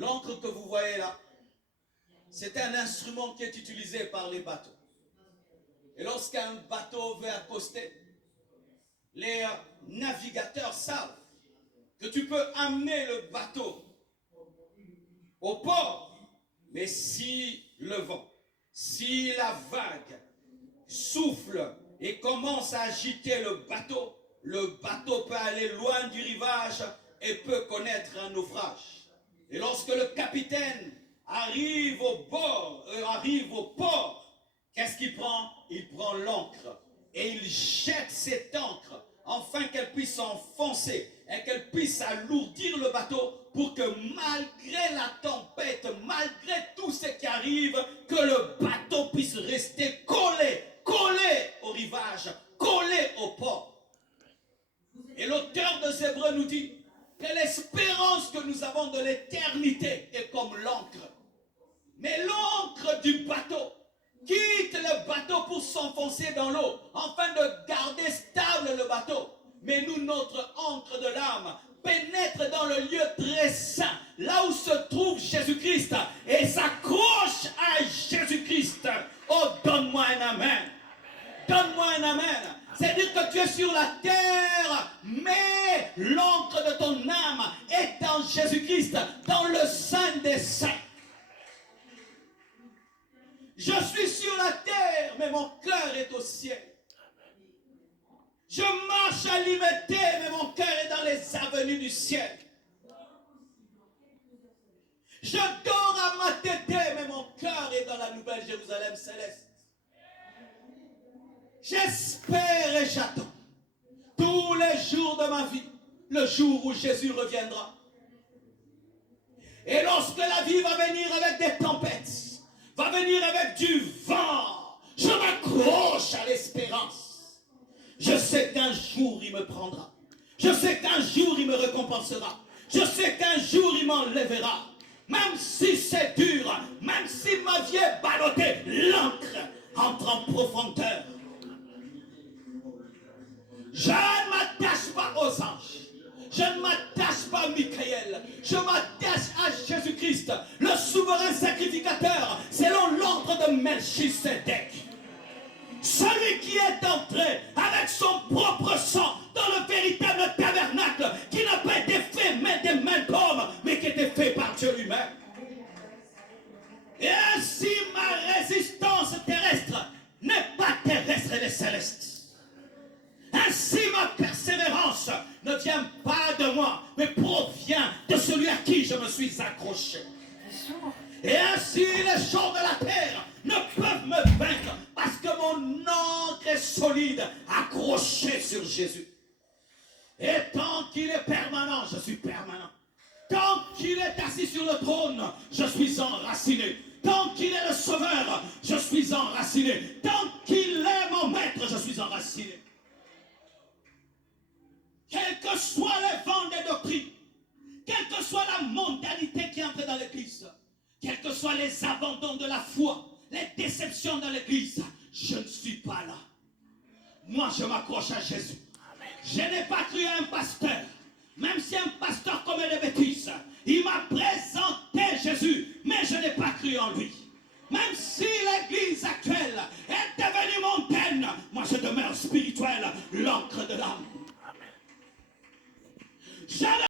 L'encre que vous voyez là, c'est un instrument qui est utilisé par les bateaux. Et lorsqu'un bateau veut accoster, les navigateurs savent que tu peux amener le bateau au port, mais si le vent, si la vague souffle et commence à agiter le bateau peut aller loin du rivage et peut connaître un naufrage. Et lorsque le capitaine arrive au port, qu'est-ce qu'il prend? Il prend l'ancre et il jette cette ancre afin qu'elle puisse s'enfoncer et qu'elle puisse alourdir le bateau pour que malgré la tempête, malgré tout ce qui arrive, que le bateau puisse rester collé au rivage, collé au port. Et l'auteur de Hébreux nous dit que l'espérance que nous avons de l'éternité est comme l'encre. Mais l'encre du bateau quitte le bateau pour s'enfoncer dans l'eau, afin de garder stable le bateau. Mais nous, notre encre de l'âme pénètre dans le lieu très saint, là où se trouve Jésus-Christ, et s'accroche à Jésus-Christ. Oh, donne-moi un amen. Donne-moi un amen. C'est-à-dire que tu es sur la terre, mais l'encre de ton âme est en Jésus-Christ, dans le Saint des Saints. Je suis sur la terre, mais mon cœur est au ciel. Je marche à liberté, mais mon cœur est dans les avenues du ciel. Je dors à ma tête, mais mon cœur est dans la nouvelle Jérusalem céleste. J'espère et j'attends tous les jours de ma vie, le jour où Jésus reviendra. Et lorsque la vie va venir avec des tempêtes, va venir avec du vent, je m'accroche à l'espérance. Je sais qu'un jour il me prendra. Je sais qu'un jour il me récompensera. Je sais qu'un jour il m'enlèvera. Même si c'est dur, même si ma vie est ballottée, l'encre entre en profondeur. Je ne m'attache pas aux anges. Je ne m'attache pas à Michael. Je m'attache à Jésus-Christ, le souverain sacrificateur, selon l'ordre de Melchisedec. Celui qui est entré avec son propre sang dans le véritable tabernacle, qui n'a pas été fait des mains d'homme, mais qui était fait par Dieu lui-même. Et ainsi ma résistance terrestre n'est pas terrestre, elle est céleste. Ainsi ma persévérance ne vient pas de moi, mais provient de celui à qui je me suis accroché. Et ainsi les gens de la terre ne peuvent me vaincre, parce que mon encre est solide, accrochée sur Jésus. Et tant qu'il est permanent, je suis permanent. Tant qu'il est assis sur le trône, je suis enraciné. Tant qu'il est le sauveur, je suis enraciné. Tant qu'il est mon maître, je suis enraciné. Quels que soient les vents des doctrines, quelle que soit la mondialité qui entre dans l'église, quels que soient les abandons de la foi, les déceptions dans l'église, je ne suis pas là. Moi, je m'accroche à Jésus. Je n'ai pas cru à un pasteur. Même si un pasteur